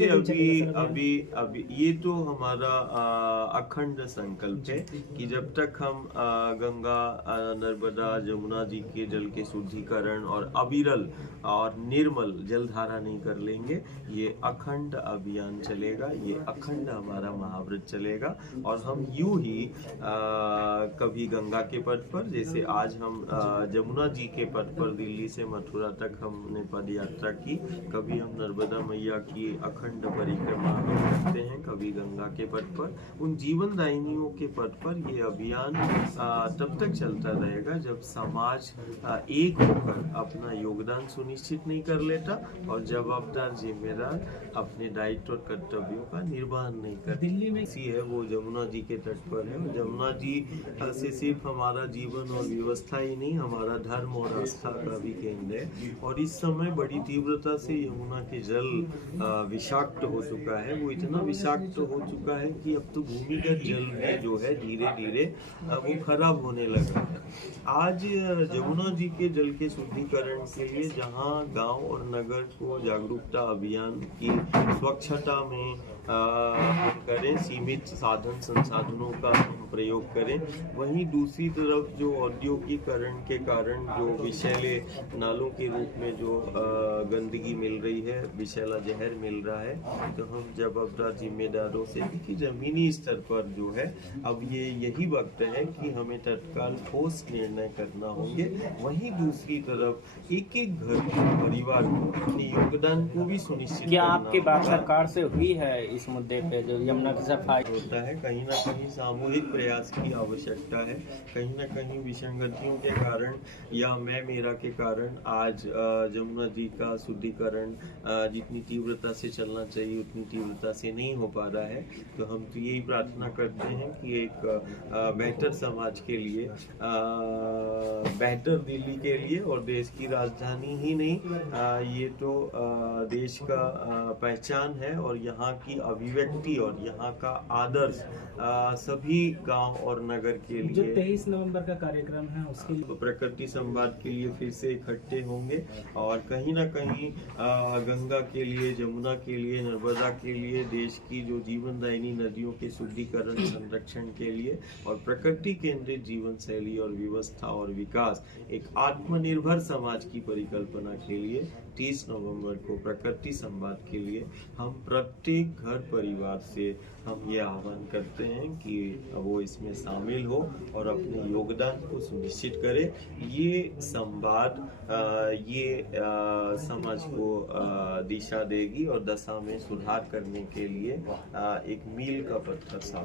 जैसे अभी ये तो हमारा अखंड संकल्प है कि जब तक हम गंगा नर्मदा जमुना जी के जल के शुद्धिकरण और अविरल और निर्मल जलधारा नहीं कर लेंगे, ये अखंड अभियान चलेगा, ये अखंड हमारा महाव्रत चलेगा। और हम यूं ही कभी गंगा के पथ पर, जैसे आज हम जमुना जी के पथ पर दिल्ली से मथुरा तक हमने पद यात्रा की, कभी हम नर्मदा मैया की अखंड परिक्रमा करते हैं, कभी गंगा के पथ पर। उन जीवन दायिनियों के पथ पर ये अभियान तब तक चलता रहेगा जब समाज एक होकर अपना योगदान सुनिश्चित नहीं कर लेता और जवाबदार जिम्मेदार अपने दायित्व और कर्तव्यों का निर्वहन नहीं कर। दिल्ली में सी है वो जमुना जी के तट पर है। जमुना जी से सिर्फ हमारा जीवन और व्यवस्था ही नहीं, हमारा धर्म और आस्था का भी केंद्र है। और इस समय बड़ी तीव्रता से यमुना के जल विषाक्त हो चुका है। वो इतना विषाक्त हो चुका है कि अब तो भूमिगत जल में जो है धीरे धीरे वो खराब होने लगा है। आज जमुना जी के जल के शुद्धिकरण के लिए जहां गांव और नगर को जागरूकता अभियान की स्वच्छता में हम करें, सीमित साधन संसाधनों का हम प्रयोग करें, वहीं दूसरी तरफ जो औद्योगिकरण के कारण जो विषैले नालों के रूप में जो गंदगी मिल रही है, विषैला जहर मिल रहा है, तो हम जवाबदार जिम्मेदारों से, देखिए जमीनी स्तर पर जो है अब यही वक्त है कि हमें तत्काल ठोस निर्णय करना होंगे। वहीं दूसरी तरफ एक एक घर के परिवार को अपने योगदान को भी सुनिश्चित क्या आपकी बात सरकार से हुई है इस मुद्दे पे, जो यमुना की सफाई होता है? कहीं ना कहीं सामूहिक प्रयास की आवश्यकता है। कहीं ना कहीं विसंगतियों के कारण या मैं मेरा के कारण आज जमुना जी का शुद्धिकरण जितनी तीव्रता से चलना चाहिए उतनी तीव्रता से नहीं हो पा रहा है। तो हम तो यही प्रार्थना करते हैं कि एक बेहतर समाज के लिए, बेहतर दिल्ली के लिए, और देश की राजधानी ही नहीं, ये तो देश का पहचान है और यहाँ की अभिव्यक्ति और यहाँ का आदर्श सभी गांव और नगर के लिए। जो 23 नवंबर का कार्यक्रम है उसके लिए प्रकृति संवाद के लिए फिर से इकट्ठे होंगे और कहीं ना कहीं गंगा के लिए, जमुना के लिए, नर्मदा के लिए, देश की जो जीवनदायिनी नदियों के शुद्धिकरण संरक्षण के लिए और प्रकृति केंद्रित जीवन शैली और व्यवस्था और विकास, एक आत्मनिर्भर समाज की परिकल्पना के लिए 30 नवंबर को प्रकृति संवाद के लिए हम प्रत्येक घर परिवार से हम ये आह्वान करते हैं कि वो इसमें शामिल हो और अपने योगदान को सुनिश्चित करे। ये संवाद समाज को दिशा देगी और दशा में सुधार करने के लिए एक मील का पत्थर साबित